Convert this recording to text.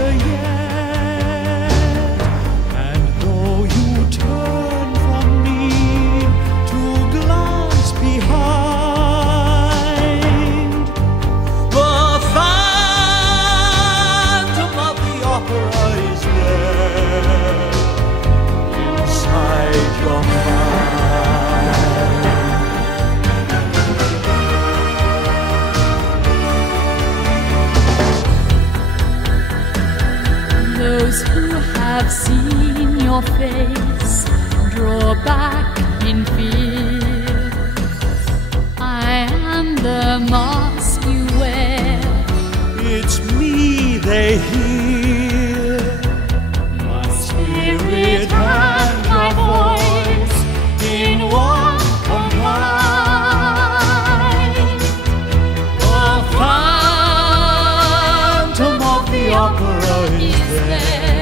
longer yet. And though you turn from me to glance behind, the phantom of the opera is there inside your mind. Those who have seen your face draw back in fear. I am the mask you wear. It's me they hear, my spirit and my voice in one combined. The phantom of the opera is there